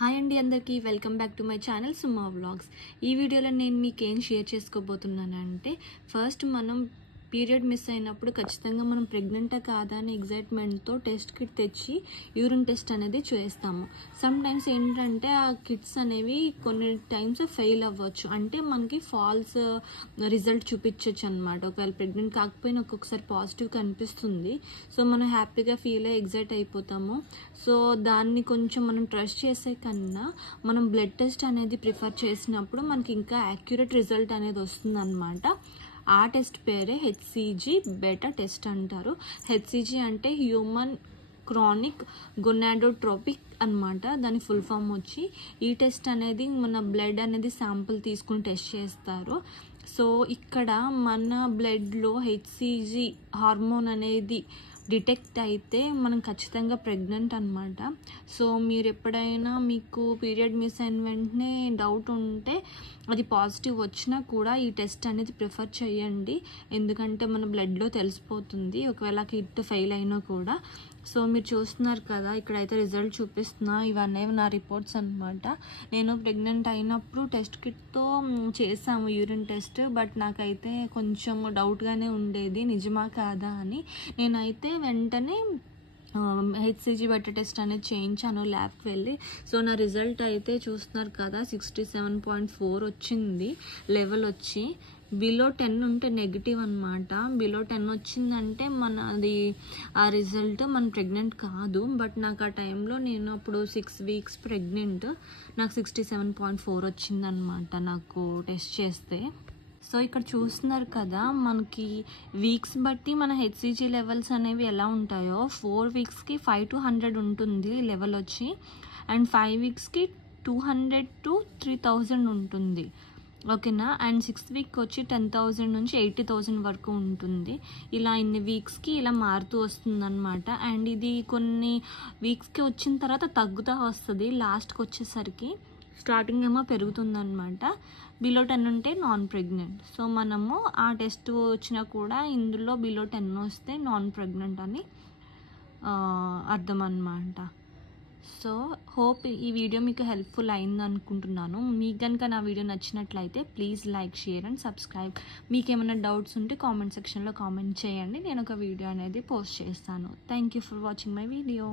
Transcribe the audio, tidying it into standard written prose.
Hi అండి అందరికీ welcome back to my channel Suma vlogs. ఈ వీడియోలో నేను మీకు ఏం షేర్ చేసుకోబోతున్నానంటే, ఫస్ట్ మనం పీరియడ్ మిస్ అయినప్పుడు ఖచ్చితంగా మనం ప్రెగ్నెంటా కాదా అని ఎగ్జైట్మెంట్తో టెస్ట్ కిట్ తెచ్చి యూరిన్ టెస్ట్ అనేది చేస్తాము. సమ్ టైమ్స్ ఏంటంటే ఆ కిట్స్ అనేవి కొన్ని టైమ్స్ ఫెయిల్ అవ్వచ్చు, అంటే మనకి ఫాల్స్ రిజల్ట్ చూపించవచ్చు అనమాట. ఒకవేళ ప్రెగ్నెంట్ కాకపోయినా ఒక్కొక్కసారి పాజిటివ్ కనిపిస్తుంది. సో మనం హ్యాపీగా ఫీల్ అయ్యి ఎగ్జైట్ అయిపోతాము. సో దాన్ని కొంచెం మనం ట్రస్ట్ చేసే కన్నా మనం బ్లడ్ టెస్ట్ అనేది ప్రిఫర్ చేసినప్పుడు మనకి ఇంకా యాక్యురేట్ రిజల్ట్ అనేది వస్తుంది అనమాట. ఆ టెస్ట్ పేరే హెచ్సిజి బెటా టెస్ట్ అంటారు. హెచ్సిజి అంటే హ్యూమన్ క్రానిక్ గొనాడోట్రోపిక్ అనమాట, దాని ఫుల్ ఫామ్ వచ్చి. ఈ టెస్ట్ అనేది మన బ్లడ్ అనేది శాంపుల్ తీసుకుని టెస్ట్ చేస్తారు. సో ఇక్కడ మన బ్లడ్లో హెచ్సిజి హార్మోన్ అనేది డిటెక్ట్ అయితే మనం ఖచ్చితంగా ప్రెగ్నెంట్ అనమాట. సో మీరు ఎప్పుడైనా మీకు పీరియడ్ మిస్ అయిన వెంటనే డౌట్ ఉంటే, అది పాజిటివ్ వచ్చినా కూడా ఈ టెస్ట్ అనేది ప్రిఫర్ చేయండి, ఎందుకంటే మన బ్లడ్లో తెలిసిపోతుంది ఒకవేళ కిట్ ఫెయిల్ అయినా కూడా. సో మీరు చూస్తున్నారు కదా, ఇక్కడైతే రిజల్ట్ చూపిస్తున్నా, ఇవన్నీ నా రిపోర్ట్స్ అనమాట. నేను ప్రెగ్నెంట్ అయినప్పుడు టెస్ట్ కిట్తో చేసాము యూరిన్ టెస్ట్, బట్ నాకైతే కొంచెం డౌట్గానే ఉండేది నిజమా కాదా అని. నేనైతే వెంటనే హెచ్సిజి బెటా టెస్ట్ అనేది చేయించాను ల్యాబ్కి వెళ్ళి. సో నా రిజల్ట్ అయితే చూస్తున్నారు కదా, 67.4 వచ్చింది లెవెల్ వచ్చి. బిలో 10 ఉంటే నెగిటివ్ అనమాట. బిలో 10 వచ్చిందంటే మనది ఆ రిజల్ట్ మన ప్రెగ్నెంట్ కాదు. బట్ నాకు ఆ టైంలో నేను అప్పుడు 6 వీక్స్ ప్రెగ్నెంట్, నాకు 67.4 వచ్చిందనమాట నాకు టెస్ట్ చేస్తే. సో ఇక్కడ చూస్తున్నారు కదా, మనకి వీక్స్ బట్టి మన హెచ్సిజి లెవెల్స్ అనేవి ఎలా ఉంటాయో, 4 వీక్స్కి 5 to 100 ఉంటుంది లెవెల్ వచ్చి, అండ్ 5 వీక్స్కి 200 to 3000 ఉంటుంది, ఓకేనా. అండ్ 6th వీక్ వచ్చి 10,000 నుంచి 80,000 వరకు ఉంటుంది. ఇలా ఇన్ని వీక్స్కి ఇలా మారుతూ వస్తుంది అనమాట. అండ్ ఇది కొన్ని వీక్స్కి వచ్చిన తర్వాత తగ్గుతూ వస్తుంది, లాస్ట్కి వచ్చేసరికి స్టార్టింగ్ ఏమో పెరుగుతుందన్నమాట. బిలో 10 ఉంటే నాన్ ప్రెగ్నెంట్. సో మనము ఆ టెస్ట్ వచ్చినా కూడా ఇందులో బిలో 10 వస్తే నాన్ ప్రెగ్నెంట్ అని అర్థం అన్నమాట. సో హోప్ ఈ వీడియో మీకు హెల్ప్ఫుల్ అయింది అనుకుంటున్నాను. మీకు కనుక నా వీడియో నచ్చినట్లయితే please like, share and subscribe. మీకు ఏమైనా డౌట్స్ ఉంటే కామెంట్ సెక్షన్లో కామెంట్ చేయండి, నేను ఒక వీడియో అనేది పోస్ట్ చేస్తాను. Thank you for watching my video.